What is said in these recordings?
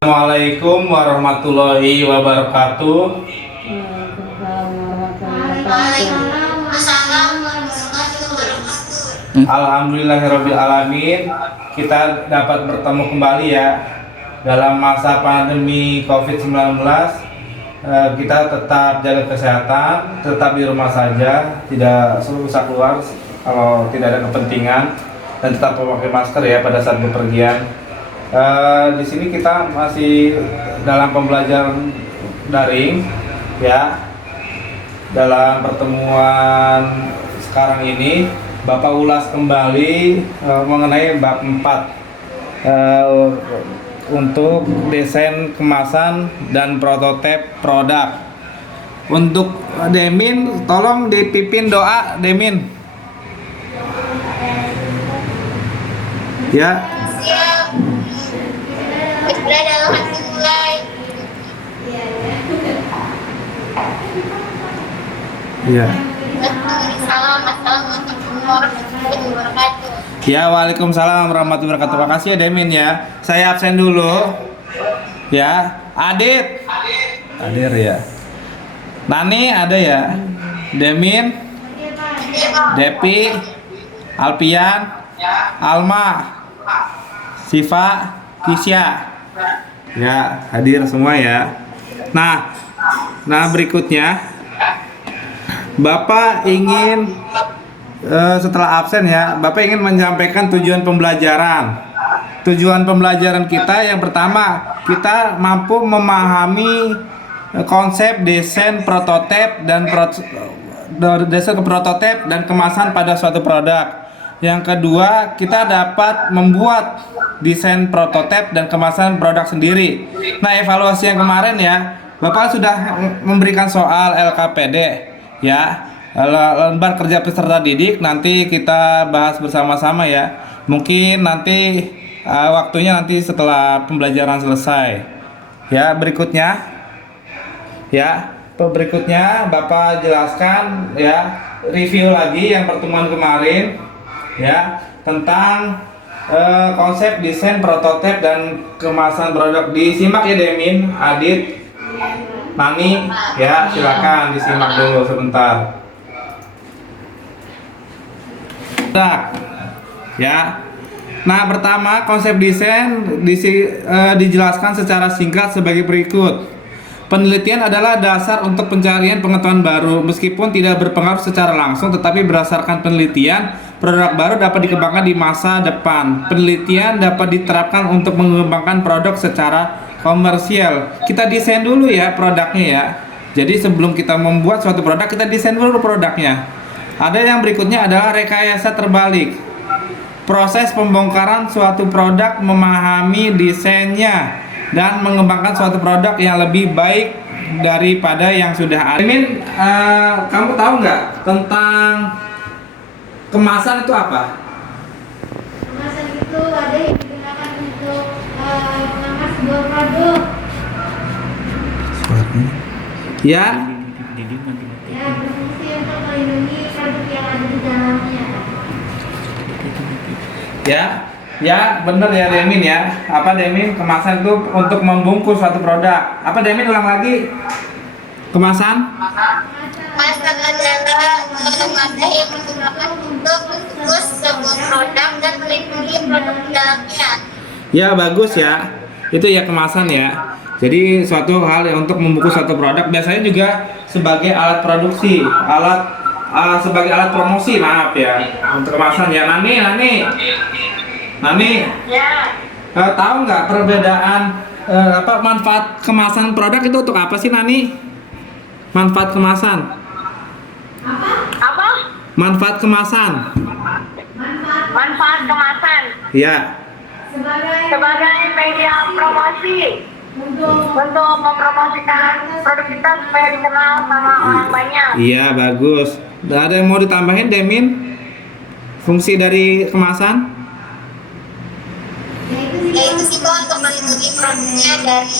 Assalamualaikum warahmatullahi wabarakatuh. Waalaikumsalam warahmatullahi wabarakatuh. Alhamdulillahirabbil alamin. Kita dapat bertemu kembali ya dalam masa pandemi COVID-19. Kita tetap jaga kesehatan, tetap di rumah saja, tidak usah keluar kalau tidak ada kepentingan, dan tetap memakai masker ya pada saat bepergian. Di sini kita masih dalam pembelajaran daring ya. Dalam pertemuan sekarang ini Bapak ulas kembali mengenai bab 4 untuk desain kemasan dan prototipe produk. Untuk Demin, tolong dipimpin doa Demin ya. Siap. Bismillah dalam hati mulai. Ya. Assalamualaikum warahmatullahi wabarakatuh. Ya, waalaikumsalam warahmatullahi wabarakatuh. Terima kasih ya Demin ya. Saya absen dulu. Ya, Adit. Hadir ya. Nani ada ya. Demin, Depi, Alpian, Alma, Siva, Kisya. Ya, hadir semua ya. Nah berikutnya Bapak ingin setelah absen ya, Bapak ingin menyampaikan tujuan pembelajaran. Tujuan pembelajaran kita yang pertama, kita mampu memahami konsep desain prototipe dan kemasan pada suatu produk. Yang kedua, kita dapat membuat desain prototipe dan kemasan produk sendiri. Nah, evaluasi yang kemarin ya, Bapak sudah memberikan soal LKPD ya, lembar kerja peserta didik. Nanti kita bahas bersama-sama ya. Mungkin nanti waktunya nanti setelah pembelajaran selesai. Ya, berikutnya Bapak jelaskan ya, review lagi yang pertemuan kemarin ya, tentang konsep desain prototipe dan kemasan produk. Disimak ya Demin, Adit, Nani ya, silakan disimak dulu sebentar. Ya. Nah, pertama konsep desain dijelaskan secara singkat sebagai berikut. Penelitian adalah dasar untuk pencarian pengetahuan baru, meskipun tidak berpengaruh secara langsung, tetapi berdasarkan penelitian, produk baru dapat dikembangkan di masa depan. Penelitian dapat diterapkan untuk mengembangkan produk secara komersial. Kita desain dulu ya produknya ya. Jadi sebelum kita membuat suatu produk, kita desain dulu produknya. Ada yang berikutnya adalah rekayasa terbalik. Proses pembongkaran suatu produk, memahami desainnya, dan mengembangkan suatu produk yang lebih baik daripada yang sudah ada. Min, kamu tahu nggak tentang kemasan itu apa? Kemasan itu ada yang digunakan untuk mengemas sebuah produk. Ya. Ya, berfungsi untuk melindungi produk yang ada di dalamnya. Ya, benar ya Demin ya. Apa Demin? Kemasan itu untuk membungkus suatu produk. Apa Demin, ulang lagi? Kemasan? Kemasan adalah wadah yang digunakan untuk membungkus sebuah produk dan melindungi produk di dalamnya. Ya, bagus ya. Itu ya kemasan ya. Jadi suatu hal yang untuk membungkus suatu produk, biasanya juga sebagai alat produksi, sebagai alat promosi, maaf ya. Untuk kemasan ya. Nani. Ya. Tahu nggak perbedaan manfaat kemasan produk itu untuk apa sih Nani? Manfaat kemasan. Apa? Manfaat kemasan. Manfaat kemasan Ya. sebagai media promosi untuk mempromosikan produk kita supaya dikenal sama orang banyak. Iya, bagus. Ada yang mau ditambahin Demin? Fungsi dari kemasan? Yaitu sih untuk melindungi produknya dari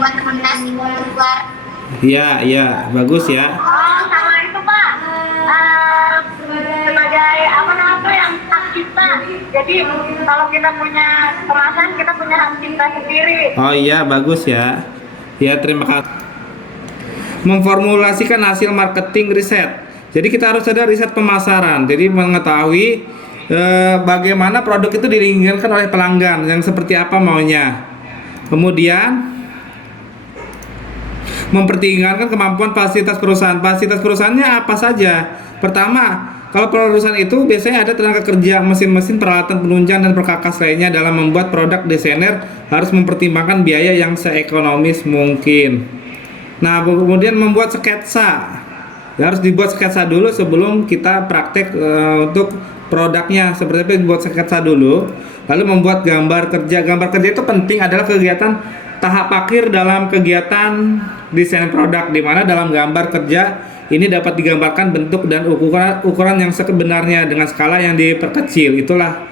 kontaminasi luar. Iya, bagus ya. Oh, sama itu Pak. Sebagai apa namanya yang cipta. Jadi kalau kita punya kemasan, kita punya hak cipta sendiri. Oh iya, bagus ya. Ya, terima kasih. Memformulasikan hasil marketing riset. Jadi kita harus ada riset pemasaran. Jadi mengetahui bagaimana produk itu diinginkan oleh pelanggan, yang seperti apa maunya. Kemudian mempertimbangkan kemampuan fasilitas perusahaan. Fasilitas perusahaannya apa saja? Pertama, kalau perusahaan itu biasanya ada tenaga kerja, mesin-mesin, peralatan penunjang dan perkakas lainnya. Dalam membuat produk, desainer harus mempertimbangkan biaya yang seekonomis mungkin. Nah, kemudian membuat sketsa. Ya, harus dibuat sketsa dulu sebelum kita praktek untuk produknya. Seperti itu, dibuat sketsa dulu. Lalu membuat gambar kerja. Gambar kerja itu penting, adalah kegiatan tahap akhir dalam kegiatan desain produk, di mana dalam gambar kerja ini dapat digambarkan bentuk dan ukuran yang sebenarnya dengan skala yang diperkecil. Itulah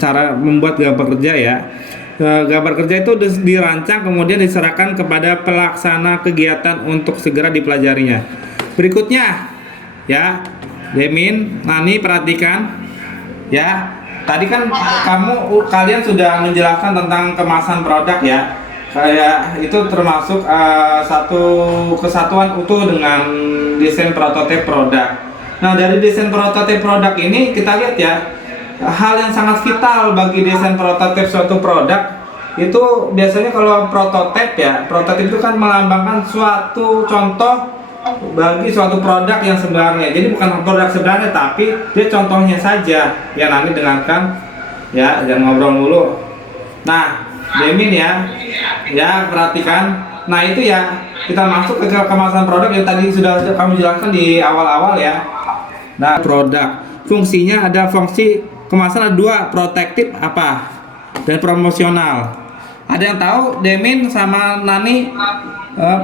cara membuat gambar kerja ya. Gambar kerja itu dirancang kemudian diserahkan kepada pelaksana kegiatan untuk segera dipelajarinya. Berikutnya ya, Demin, Nani, perhatikan ya. Tadi kan kalian sudah menjelaskan tentang kemasan produk ya. Kayak itu termasuk satu kesatuan utuh dengan desain prototipe produk. Nah, dari desain prototipe produk ini kita lihat ya, hal yang sangat vital bagi desain prototipe suatu produk itu biasanya kalau prototipe ya, prototipe itu kan melambangkan suatu contoh bagi suatu produk yang sebenarnya. Jadi bukan produk sebenarnya, tapi dia contohnya saja. Ya, nanti dengarkan ya, jangan ngobrol mulu. Nah, Demin ya perhatikan. Nah, itu ya, kita masuk ke kemasan produk yang tadi sudah kami jelaskan di awal-awal ya. Nah, produk fungsinya ada fungsi kemasan ada dua, protektif apa dan promosional. Ada yang tahu, Demin sama Nani,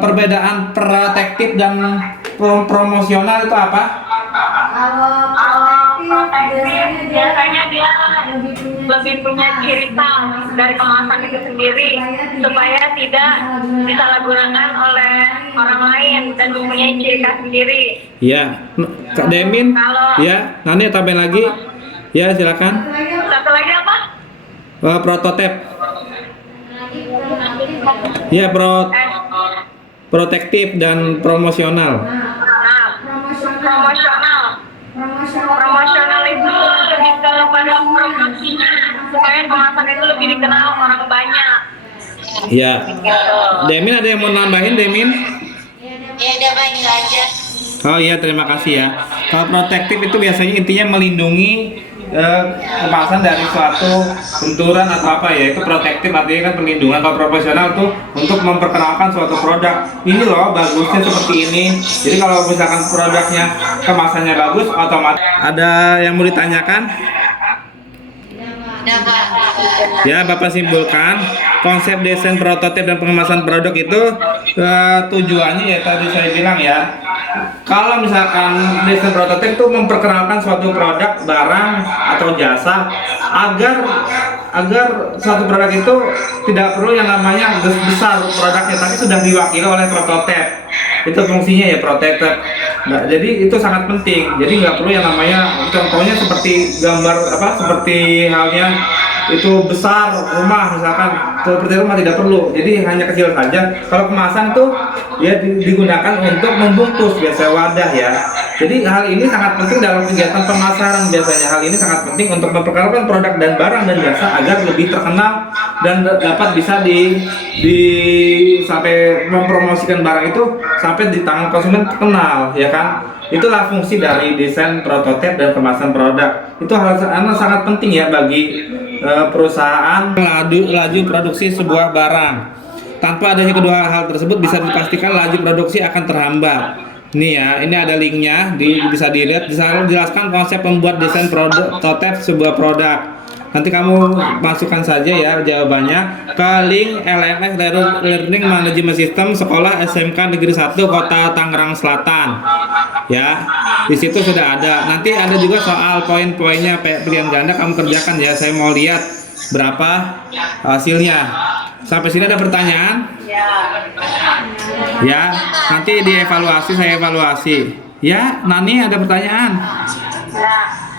perbedaan protektif dan promosional itu apa? Kalau Protektif biasanya dia lebih punya ciri khas dari kemasan itu sendiri supaya tidak disalahgunakan oleh orang lain dan mempunyai ciri khas sendiri. Ya, Kak Demin. Ya, Nani tambahin lagi. Ya, silakan. Satu lagi apa? Prototip. Ya, protektif dan promosional. Nah, promosional itu lebih kepada promosinya supaya kemasan itu lebih dikenal orang banyak. Ya. Demin, ada yang mau nambahin, Demin? Ya udah baik aja. Oh iya, terima kasih ya. Kalau protektif itu biasanya intinya melindungi kemasan dari suatu benturan atau apa ya, itu protektif, artinya kan perlindungan. Kalau profesional tuh untuk memperkenalkan suatu produk, ini loh bagusnya seperti ini. Jadi kalau misalkan produknya kemasannya bagus, otomatis. Ada yang mau ditanyakan? Ya, Bapak simpulkan, konsep desain prototipe dan pengemasan produk itu tujuannya ya tadi saya bilang ya, kalau misalkan desain prototipe itu memperkenalkan suatu produk, barang atau jasa agar suatu produk itu tidak perlu yang namanya besar produknya, tapi sudah diwakili oleh prototipe. Itu fungsinya ya, prototipe. Nah, jadi itu sangat penting. Jadi nggak perlu yang namanya, contohnya seperti gambar seperti halnya itu besar rumah misalkan, seperti rumah tidak perlu. Jadi hanya kecil saja. Kalau kemasan tuh ya digunakan untuk membungkus, biasa wadah ya. Jadi hal ini sangat penting dalam kegiatan pemasaran biasanya. Hal ini sangat penting untuk memperkenalkan produk dan barang dan jasa agar lebih terkenal dan dapat bisa sampai mempromosikan barang itu sampai di tangan konsumen terkenal ya kan. Itulah fungsi dari desain prototipe dan kemasan produk. Itu hal sangat penting ya bagi perusahaan laju produksi sebuah barang. Tanpa adanya kedua hal tersebut bisa dipastikan laju produksi akan terhambat. Ini ya, ini ada linknya, bisa dilihat. Dijelaskan konsep membuat desain prototipe sebuah produk. Nanti kamu masukkan saja ya jawabannya ke link LMS Learning Management System Sekolah SMK Negeri 1 Kota Tangerang Selatan. Ya, di situ sudah ada. Nanti ada juga soal poin-poinnya pilihan ganda, kamu kerjakan ya. Saya mau lihat berapa hasilnya. Sampai sini ada pertanyaan? Ya, nanti dievaluasi, saya evaluasi. Ya, Nani ada pertanyaan?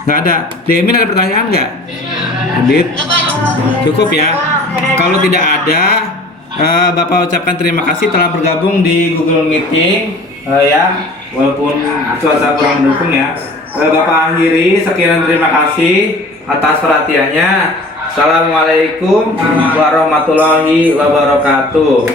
Nggak ada. Demin ada pertanyaan nggak? Adit? Cukup ya. Kalau tidak ada, Bapak ucapkan terima kasih telah bergabung di Google Meeting ya, walaupun cuaca kurang mendukung ya. Bapak akhiri, sekian terima kasih atas perhatiannya. Assalamualaikum warahmatullahi wabarakatuh.